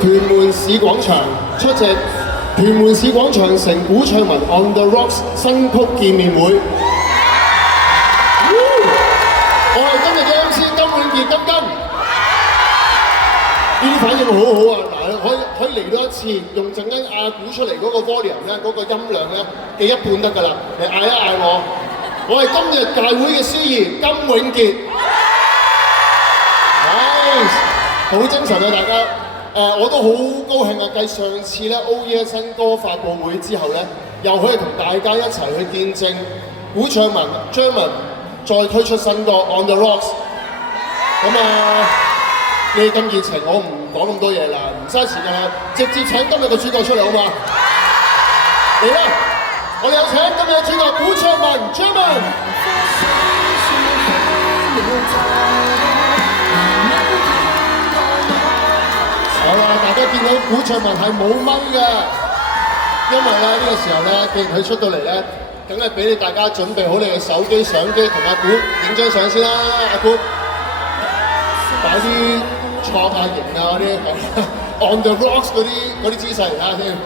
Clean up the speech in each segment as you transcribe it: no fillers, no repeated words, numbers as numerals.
屯門市廣場出席屯門市廣場城古唱文 On the Rocks 新曲見面會。我係今日嘅 MC 金永傑金金。呢啲反應好好啊！嗱，可以嚟多一次，用陣間嗌鼓出嚟嗰個 volume 咧，嗰個音量咧嘅一半得㗎啦。嚟嗌一嗌我，我係今日大會嘅司儀金永傑。好精神啊！大家我都好高興啊！繼上次咧 OYEAR 新歌發佈會之後咧，又可以同大家一齊去見證古唱文張文再推出新歌 On the Rocks。咁你咁熱情，我唔講咁多嘢啦，唔嘥時間啦，直接請今日嘅主角出嚟好嘛？嚟啦！我哋有請今日嘅主角古唱文張文。好啦，大家見到古唱文係冇咪㗎，因為咧呢個時候咧，既然佢出到嚟咧，梗係俾你大家準備好你嘅手機、相機同阿古影張相先啦，阿古擺啲創下型啊嗰啲 On the Rocks 嗰啲姿勢嚟睇下先。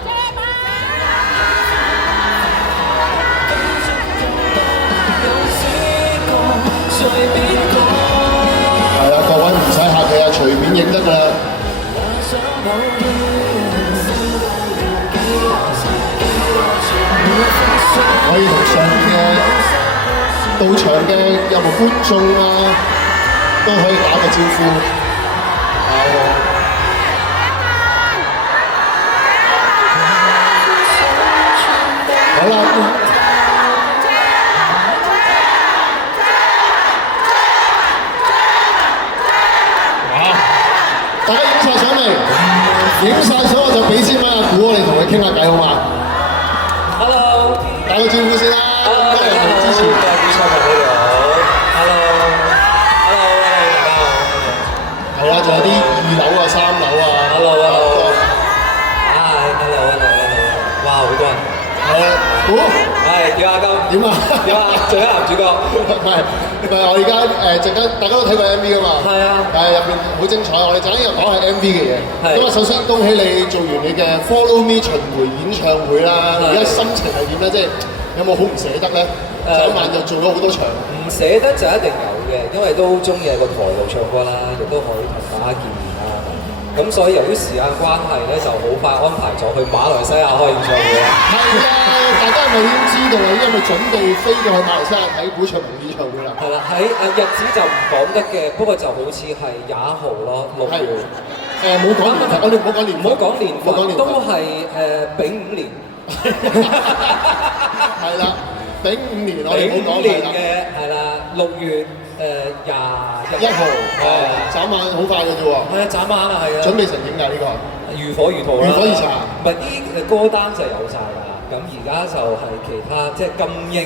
係啦，各位唔使客氣啊，隨便影得㗎啦。可以同上嘅到場嘅任何觀眾啊，都可以打個招呼。好啦，大家影晒相未？影晒相我就俾支咪阿古，我哋同佢傾下偈好嘛 ？Hello， 打個招呼先啦。多謝你支持。古唱文你好。Hello， 大家好。係啊，仲有啲2樓啊、3樓啊。Hello。哇，好多人。係啊，古。係，叫阿金。點啊？最佳男主角。唔係，我而家陣間大家都睇過 MV 㗎嘛？係啊。但係入邊好精彩，我哋陣間又講下 MV 嘅嘢。咁啊，首先恭喜你做完你嘅 Follow Me 巡迴演唱會啦！而家心情係點咧？即係有冇好唔捨得咧？一晚就做咗好多場。唔捨得就一定有嘅，因為都中意喺個台度唱歌啦，亦都可以同大家見面啦。咁所以由於時間關係咧，就好快安排咗去馬來西亞開演唱會啦。係啊，大家係咪已經知道啦？因為準備飛咗去馬來西亞睇古唱文演唱會啦。係啦，喺日子就唔講得嘅，不過就好似係21號咯，6月。冇講年份，我哋唔好講年份。唔好講年份，都係丙午年。係啦，丙午年我哋唔好講年嘅係啦，6月21號。眨眼好快嘅啫喎。係啊，眨眼啊，係啊。準備成點㗎呢個？如火如荼啦。如火如茶。唔係啲歌單就有晒㗎，咁而家就係其他即係金英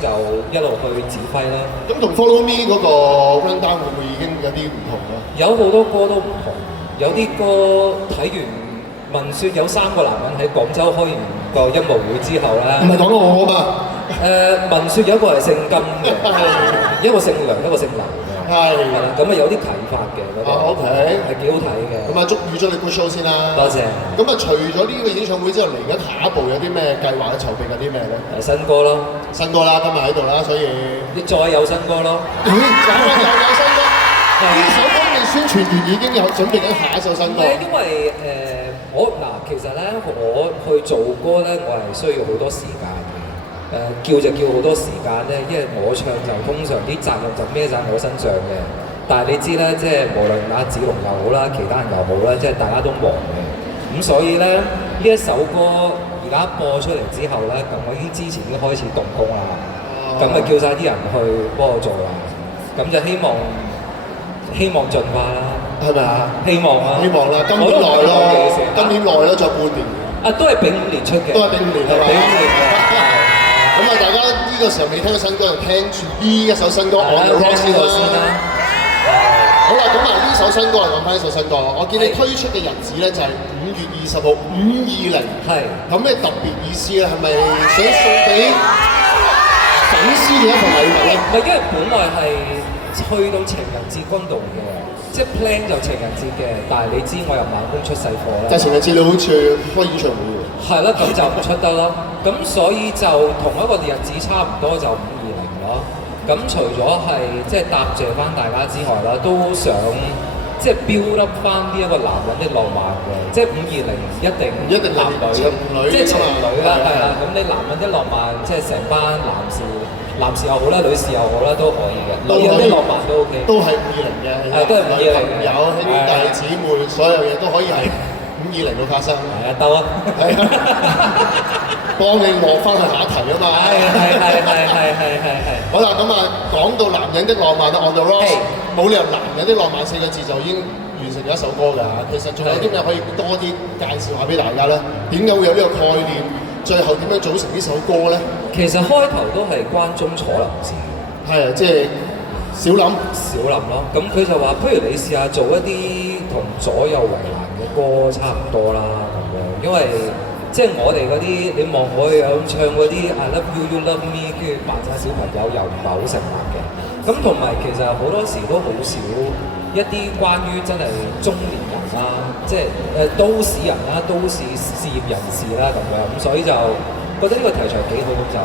就一路去指揮啦。咁同 Follow Me 嗰個 run down 會唔會已經有啲唔同咧？有好多歌都唔同，有啲歌睇完聞說有3個男人喺廣州開完個音樂會之後咧，唔係講到我嘛？聞說有一個係姓金嘅，一個姓梁，一個姓劉嘅。係啦，咁啊有啲啟發嘅嗰個。OK， 係幾好睇嘅。咁啊，預祝你 good show 先啦。多謝。咁啊，除咗呢個演唱會之後，嚟緊下一步有啲咩計劃咧？籌備緊啲咩咧？新歌咯。新歌啦，今日喺度啦，所以。你再有新歌咯。又有新歌。呢首歌嘅宣傳完已經有準備緊下一首新歌。因為其實咧，我去做歌咧，我係需要好多時間嘅。叫就叫好多時間咧，因為我唱就通常啲責任就孭晒我身上嘅。但係你知咧，即係無論阿子龍又好啦，其他人又好啦，即係大家都忙嘅。咁所以咧，呢一首歌而家播出嚟之後咧，咁我之前已經開始動工啦。咁咪叫晒啲人去幫我做啦。咁就希望進化啦，係咪啊？希望啊！希望啦，今年內咯，仲有半年。啊，都係丙午年出嘅。都係丙午年係嘛？丙午年咁啊，大家呢個時候未聽過新歌，就聽住呢一首新歌《On the Rocks》先啦。好啦，咁啊，呢首新歌係講翻呢首新歌。我見你推出嘅日子咧就係5月20號520。係。有咩特別意思咧？係咪想送俾粉絲嘅一份禮物咧？唔係，因為本來係去到情人節嗰度嘅，即係 plan 就情人節嘅，但係你知我又猛攻出細貨啦。但係情人節你好似開演唱會喎。係啦，咁就唔出得咯。咁所以就同一個日子差唔多就520咯。咁除咗係即係答謝翻大家之外啦，都想即係 build up 翻呢一個男人的浪漫嘅，即係520一定男女情侶即係情侶啦，係係啦。咁你男人的浪漫即係成班男士又好啦，女士又好啦，都可以嘅。女人的浪漫都 OK。都係520嘅，係都係520朋友兄弟姊妹所有嘢都可以係520度發生。係啊，兜啊！係啊，幫你落翻去下一題啊嘛。係。好啦，咁啊講到男人的浪漫啦 ，On the Rocks，冇理由男人的浪漫4個字就已經完成咗一首歌㗎。其實仲有啲咩可以多啲介紹下俾大家咧？點解會有呢個概念？最後點樣組成呢首歌咧？其實開頭都係關鍾楚琳事。係啊，即係小林咯。咁佢就話：不如你試下做一啲同左右為難嘅歌差唔多啦咁樣，因為即係我哋嗰啲，你望我有唱嗰啲 I love you you love me， 跟住扮晒小朋友又唔係好成立嘅。咁同埋其實好多時都好少一啲關於真係中年人啦，即係都市人啦、都市事業人士啦咁樣，咁所以就覺得呢個題材幾好，咁就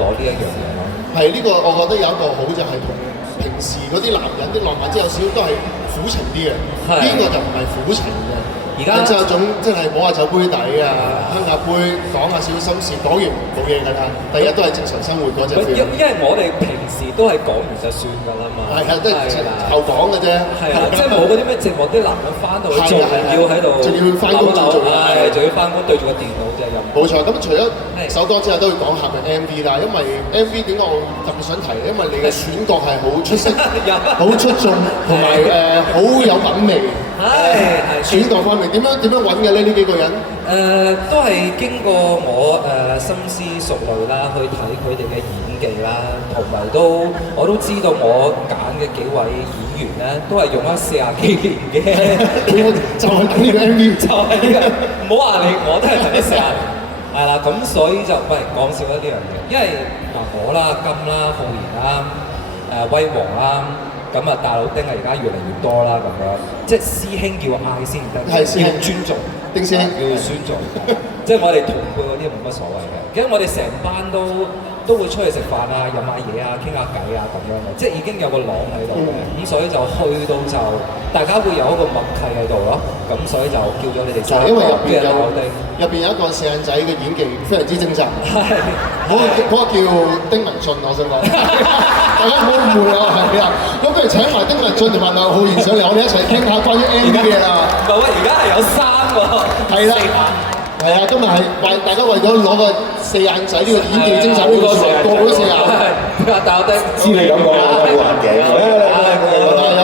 攞呢一樣嘢咯。係呢個，我覺得有一個好就係同平時嗰啲男人啲浪漫，即係有少少都係苦情啲嘅，呢個就唔係苦情嘅。而家就有種真係摸下酒杯底啊，哼下杯，講下少少心事，講完冇嘢㗎啦，第日都係正常生活嗰隻 feel。因為我哋平時都係講完就算㗎啦嘛。係都係後講嘅啫。係啦，即係冇嗰啲咩寂寞啲男人翻到去仲要喺度，仲要翻工做嘢，仲要翻工對住個電腦啫又。冇錯，咁除咗首歌之後都要講下嘅 MV 啦，因為 MV 點解我特別想提？因為你嘅選角係好出色、好出眾，同埋好有品味。係選角方面點樣揾嘅咧？呢幾個人？都係經過我深思熟慮啦，去睇佢哋嘅演技啦，同埋我都知道我揀嘅幾位演員咧，都係用咗40幾年嘅，就係等呢個 MV，就係呢個，唔好話你，我都係等咗40年，係啦，咁所以就喂講笑啦呢樣嘢，因為嗱我啦、金啦、浩然啦、威王啦。咁啊，大佬丁啊，而家越嚟越多啦，咁樣即係師兄要嗌先得，係師兄要尊重，丁師兄要尊重，即係我哋同輩嗰啲冇乜所謂嘅，因為我哋成班都會出去食飯啊、飲下嘢啊、傾下偈啊咁樣嘅，即係已經有個廊喺度嘅，咁所以就去到就大家會有一個默契喺度咯，咁所以就叫咗你哋三個，因為入邊有一個四眼仔嘅演技非常之精湛，係嗰個叫丁文俊，我想講，大家唔好誤會啊，係啊，咁不如請埋丁文俊同埋劉浩然上嚟，我哋一齊傾下關於 MV 嘅嘢啦。唔係喎，而家係有3個，係啦。係啊，今日係大家為咗攞個四眼仔呢個演技精湛呢個個個都四眼。但我哋知你咁講，我冇眼鏡。有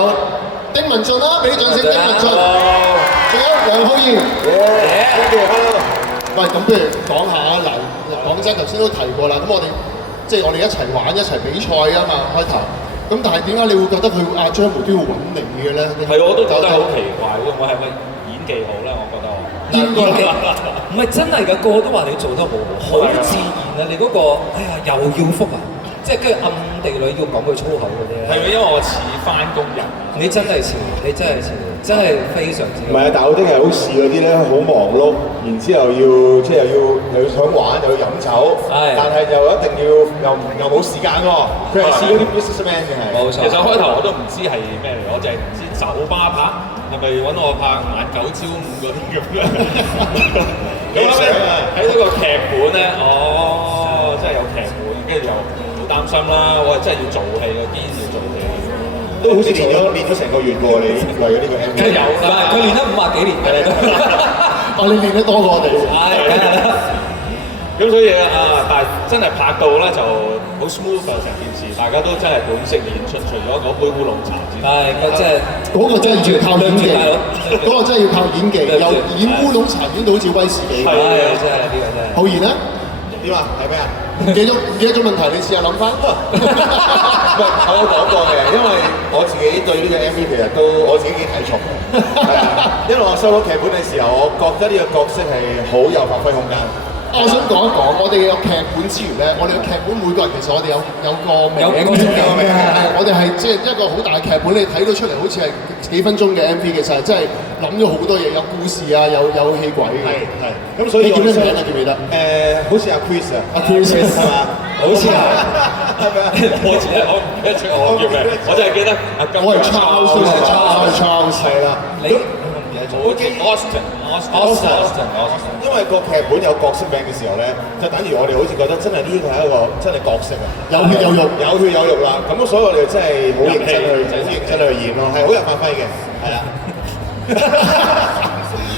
丁文俊啦，俾啲掌聲丁文俊。仲有梁浩然。喂，咁不如講下嗱，講真頭先都提過啦，咁我哋即係我哋一齊玩一齊比賽啊嘛，開頭。咁但係點解你會覺得佢阿張梅都要揾你嘅咧？係，我都覺得好奇怪喎，我係咪演技好咧？我覺得我。演技唔係真係㗎，個個都話你做得好好，好自然啊！你嗰個哎呀又要覆啊，即係跟住暗地裏要講句粗口嗰啲咧。係咪因為我似翻工人？你真係似，你真係似，真係非常之。唔係啊，但係我啲係好似嗰啲咧，好忙碌，然之後即係又要想玩，又要飲酒，但係又一定要又冇時間喎。佢係似嗰啲 businessman 嘅係。冇錯。其實開頭我都唔知係咩嚟，我淨係唔知酒吧拍係咪揾我拍晚9朝5嗰啲咁樣。咁咧睇到個劇本咧，真係有劇本，跟住又好擔心啦。我係真係要做戲嘅，堅要做戲。都好似練咗成個月喎，你為咗呢個 MV。有啦，佢練咗50幾年嘅你都。你練得多過我哋。咁所以但係真係拍到咧就好 smooth 啊成件事，大家都真係本色演出，除咗嗰杯烏龍茶之外。係，即係嗰個真係要靠演技，嗰個真係要靠演技，又演烏龍茶演到好似威士忌。係啊，真係呢個真係。浩然咧點啊？係咩啊？唔記得咗問題，你試下諗翻。唔係，我有講過嘅，因為我自己對呢個 MV 其實都我自己幾睇重嘅，因為我收到劇本嘅時候，我覺得呢個角色係好有發揮空間。我想講一講，我哋有劇本之餘咧，我哋嘅劇本每個人其實我哋有個名，有個名係我哋係即係一個好大嘅劇本，你睇到出嚟好似係幾分鐘嘅 MV， 其實係真係諗咗好多嘢，有故事啊，有戲軌嘅。係。咁所以你叫咩名啊？記唔記得？好似阿 Chris 啊，阿 Chris 係嘛？好似係，係咪啊？我唔記得咗我叫咩，我淨係記得阿金。我係 Charles， 我係 Charles， 係啦。你好似 Austin，因為個劇本有角色名嘅時候咧，就等於我哋好似覺得真係呢個係一個真係角色啊，有血有肉，有血有肉啦。咁所以我哋真係好認真去，好認真去演咯，係好有發揮嘅，係啊。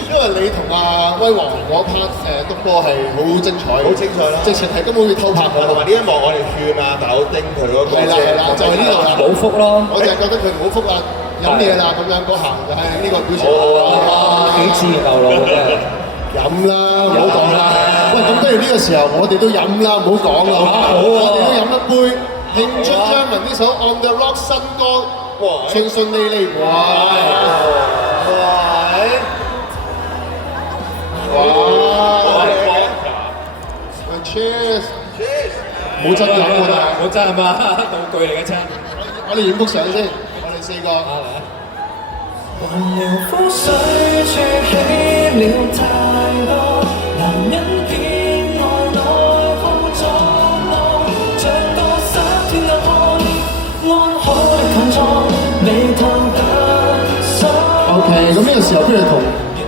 因為你同阿威王嗰 part 篤波係好精彩，好精彩啦！直情係根本好似偷拍咁。同埋呢一幕我哋勸啊大佬丁佢嗰個係啦，就係呢度啦。冇福咯，我就係覺得佢唔好福啦，飲嘢啦咁樣嗰行就係呢個表情。哇，幾自然流露嘅啫。飲啦，唔好講啦。喂，咁不如呢個時候我哋都飲啦，唔好講啦。好，我哋都飲一杯，慶祝張文呢首 On the Rock 新歌，順順利利。哇 ！Cheers！ 冇真飲㗎啦，冇真係嘛？道具嚟嘅啫。我哋影幅相先，我哋四個。還聊苦水處起了太多，男人偏愛內耗作夢，像個灑脱又安好的強壯，未透得心。OK， 咁呢個時候不如同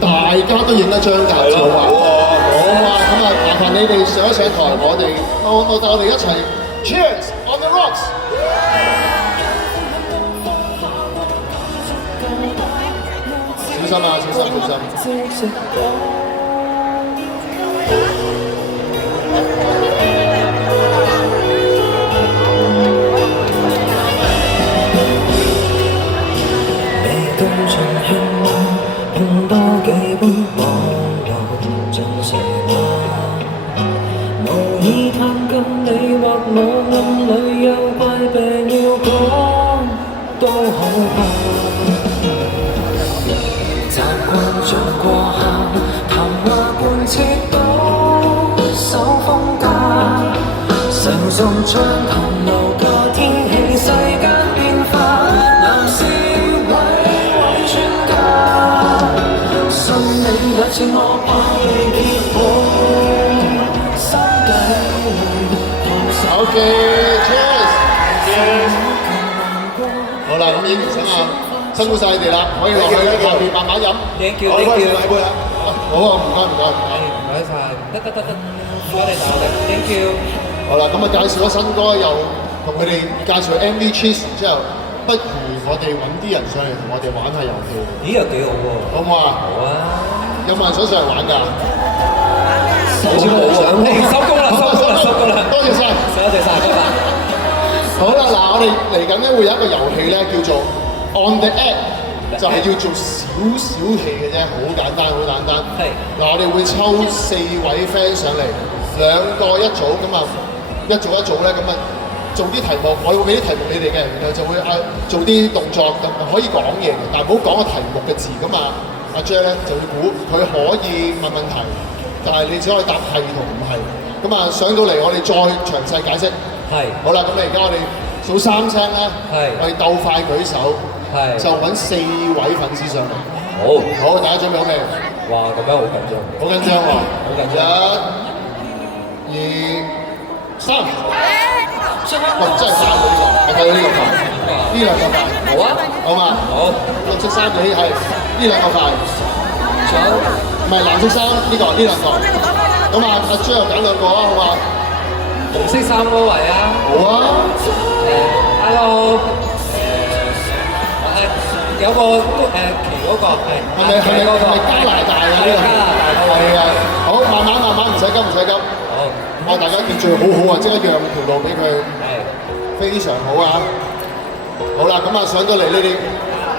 大家都影一張合照啊！好啊，咁啊，麻煩你哋上一上台，我哋一齊 Cheers on the rocks！ 小心啊！小心！小心！未到盡興夢，碰多幾杯網絡像誰話？無意探究你或我暗裏有怪病要講，都好怕。習慣像過客，談話貫徹到手風格，成熟像同流個天氣世間變化，男士委委專家，信你也似我怕被揭破，心底裏 OK，Cheers！ 好啦，咁影完相啊！辛苦晒你哋啦，可以落去下邊慢慢飲。Thank you， thank you。好啊，唔該。唔該晒，得，唔該你大力 ，thank you。好啦，咁啊介紹咗新歌，又同佢哋介紹 MV Cheers 之後，不如我哋揾啲人上嚟同我哋玩下遊戲。咦，又幾好喎！好唔好啊？好啊。有冇人想上嚟玩㗎？好似冇喎。收工啦！多謝晒，今日。好啦，嗱，我哋嚟緊咧會有一個遊戲咧，叫做 On the App， 就係要做少少戲嘅啫，好簡單。係。嗱，我哋會抽4位 friend 上嚟，2個一組，咁啊一組咧，咁啊做啲題目，我會俾啲題目你哋嘅，然後就會做啲動作，咁可以講嘢嘅，但係唔好講個題目嘅字，咁啊阿 J 咧就會估，佢可以問問題，但係你只可以答係同唔係，咁啊上到嚟我哋再詳細解釋。係。好啦，咁你而家我哋數3聲咧，我哋鬥快舉手，就揾4位粉絲上嚟。好，大家準備好未？哇，咁樣好緊張。好緊張喎！好緊張。1、2、3。哇，真係快喎呢個！我睇到呢個快，呢兩個快。好啊。好嘛？好。綠色衫你係呢兩個快。仲有？唔係藍色衫呢個呢兩個。咁啊，阿張又揀2個啊，好嘛？紅色衫嗰位啊！好啊。Hello。有個旗嗰個係咪加拿大啊？呢個加拿大嗰個係啊。好，慢慢，唔使急。好。哇！大家秩序好好啊，即刻讓條路俾佢。係。非常好啊！好啦，咁啊上到嚟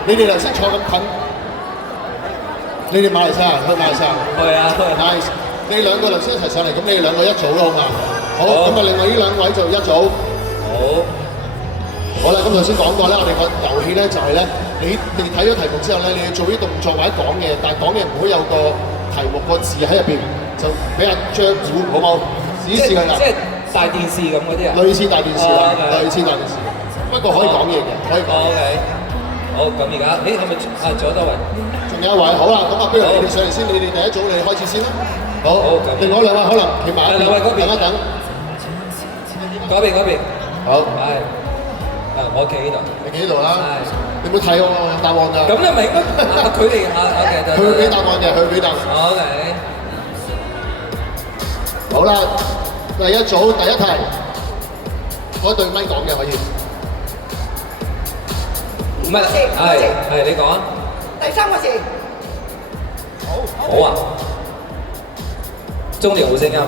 你哋頭先坐咁近，你哋馬來西亞去馬來西亞。去啊。Nice。你2個頭先一齊上嚟，咁你哋2個一組咯，好嘛？好，咁啊另外呢2位就一組。好啦，咁頭先講過咧，我哋個遊戲咧就係咧，你哋睇咗題目之後咧，你要做啲動作或者講嘢，但係講嘢唔好有個題目個字喺入邊，就俾阿張估好冇？指示佢啦。即係大電視咁嗰啲啊？類似大電視啦，哦，OK類似大電視，不過可以講嘢嘅，可以講。OK。好，咁而家，係咪仲有多位？仲有一位，好啦，咁啊，不如你哋上嚟先，你哋第一組你哋開始先啦。好，另外兩位可能企埋一邊，兩位嗰邊等一等。嗰邊。好，係。我企呢度。你企呢度啦。你冇睇我答案㗎。咁就明啦。佢哋OK。佢會俾答案嘅，佢會俾答案。OK。好啦，第一組第一題，開對咪講嘅可以。唔係，係你講啊。第3個字。好啊。中年好聲音。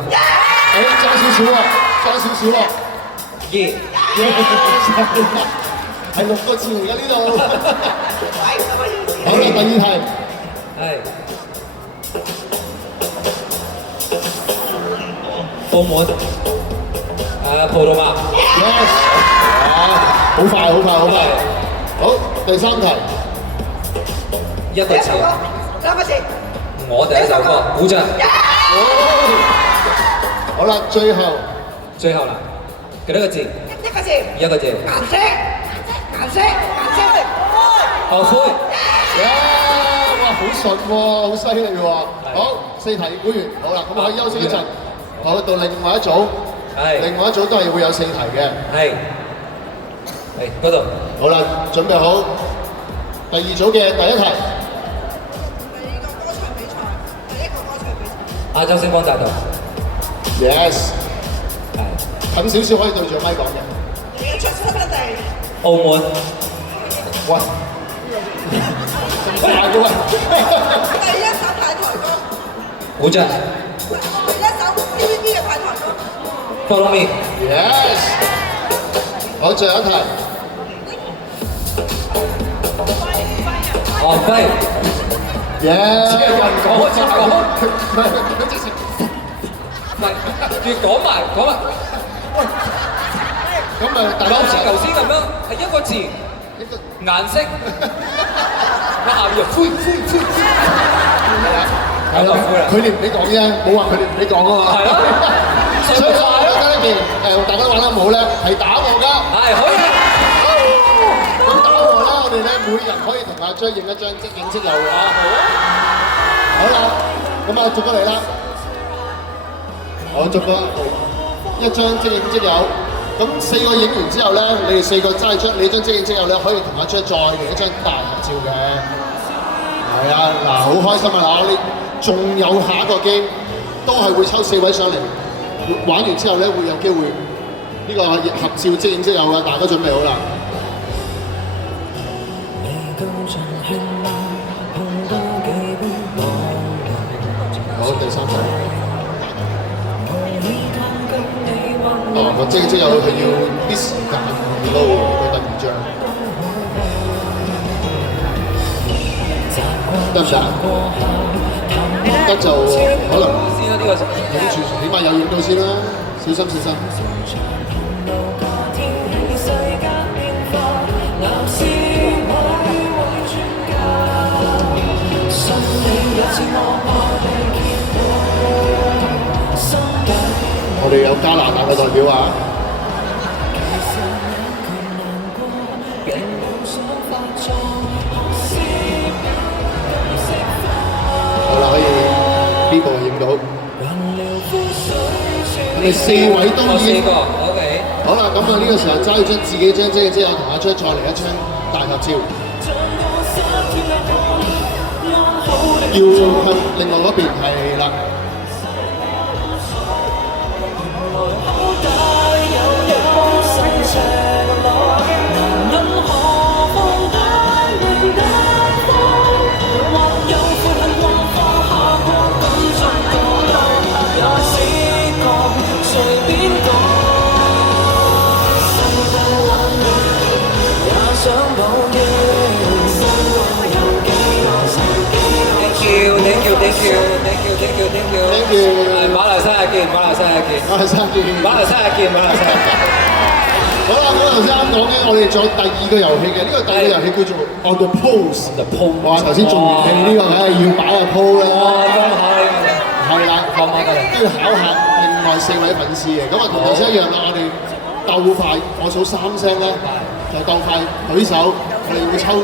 爭少少喎，爭少少喎。係6個字嚟㗎呢度。好啦，第二題。係。澳門。葡萄牙。Yes。好快。好，第3題。一個字。2個字。我第一首歌，鼓掌。好啦，最後啦，幾多個字？1個字。1個字。顏色。灰。哇，好順喎，好犀利喎。好，4題估完，好啦，咁我可以休息一陣。好，到另外一組。另外一組都係會有4題嘅。係嗰度。好啦，準備好第2組嘅第一題。亞洲星光大道。Yes。近少少可以對住咪講嘅。你嘅出生地。澳門。喂，咁快嘅喂。第一首派台歌。鼓掌。第一首 TVB 嘅派台歌。Follow me。Yes。好，最後一題。韓輝。Yes。只係有人講，我直講。唔係，佢直情。唔係，要講埋。咁咪大家好似頭先咁樣，係一個字，顏色。我下邊就灰。係啦，佢哋唔俾講啫，冇話佢哋唔俾講啊嘛。係咯。所以我覺得呢件大家玩得唔好咧，係打和㗎。係可以。咁打和咧，我哋咧每人可以同阿張影一張即影即有嘅。好啦，咁啊，逐個嚟啦。我逐個一張即影即有。咁4個影完之後咧，你哋4個揸張你張即影即有咧，可以同阿張再嚟一張大合照嘅。係啊，嗱，好開心啊！嗱，我哋仲有下一個 game，都係會抽4位上嚟，玩完之後咧會有機會呢個合照即影即有嘅，大家準備好啦。好，第3題。我即有佢要啲時間去撈佢第2張，得唔得？得就可能先啦，呢個影住，起碼有影到先啦，小心。我哋有加拿大嘅代表啊！好啦，可以呢個影到。我哋4位都已經。4個 ，OK。好啦，咁啊呢個時候揸住自己張即之後，同阿張再嚟一張大合照。要向另外嗰邊係啦。Thank you。馬來西亞見。好啦，咁頭先啱講咧，我哋仲有第2個遊戲嘅，呢個第2個遊戲叫做 On the Pose。哇，頭先做完戲呢個梗係要擺下 pose 啦。咁好。係係啦，放馬過嚟，跟住考下另外4位粉絲嘅。咁啊，同頭先一樣啦，我哋鬥快，我數3聲咧，就鬥快舉手，我哋會抽。